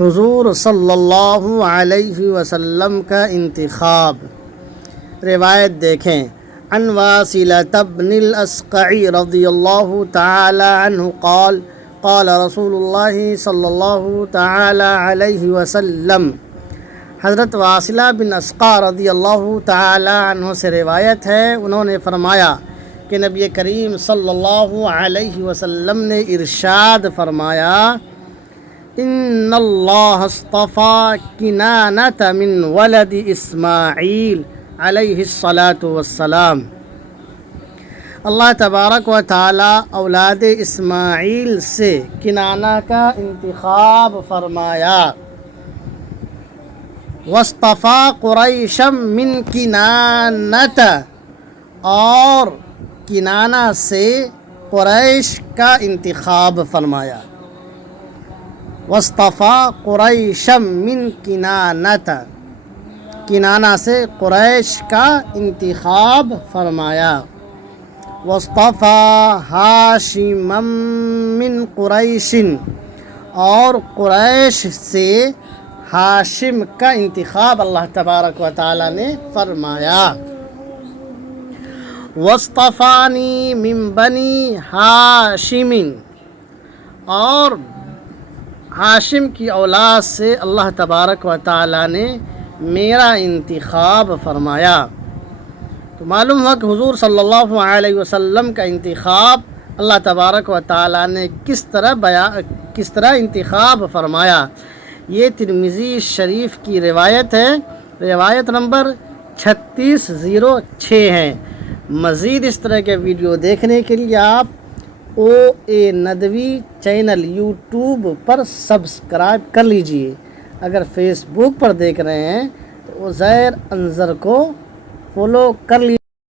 حضور صلی اللہ علیہ وسلم کا انتخاب۔ روایت دیکھیں، عن واصلة بن الأسقع رضی اللہ تعالی عنہ قال قال رسول اللہ صلی اللہ تعالی علیہ وسلم۔ حضرت واصلہ بن اسقع رضی اللہ تعالی عنہ سے روایت ہے، انہوں نے فرمایا کہ نبی کریم صلی اللہ علیہ وسلم نے ارشاد فرمایا، ان اللہ اصطفیٰ کنانۃ من ولد اسماعیل علیہ الصلاۃ والسلام۔ اللہ تبارک و تعالی اولاد اسماعیل سے کنانہ کا انتخاب فرمایا۔ واصطفیٰ قریشا من کنانۃ، اور کنانہ سے قریش کا انتخاب فرمایا۔ واصطفیٰ قریشا من کنانۃ، کنانہ سے قریش کا انتخاب فرمایا۔ واصطفیٰ ہاشما من قریش، اور قریش سے ہاشم کا انتخاب اللہ تبارک و تعالی نے فرمایا۔ واصطفانی من بنی ہاشم، اور ہاشم کی اولاد سے اللہ تبارک و تعالی نے میرا انتخاب فرمایا۔ تو معلوم ہوا کہ حضور صلی اللہ علیہ وسلم کا انتخاب اللہ تبارک و تعالی نے کس طرح انتخاب فرمایا۔ یہ ترمذی شریف کی روایت ہے، روایت نمبر 3606 ہے۔ مزید اس طرح کے ویڈیو دیکھنے کے لیے آپ او اے ندوی چینل یوٹیوب پر سبسکرائب کر لیجئے۔ اگر فیس بک پر دیکھ رہے ہیں تو عزیر انظر کو فالو کر لیجئے۔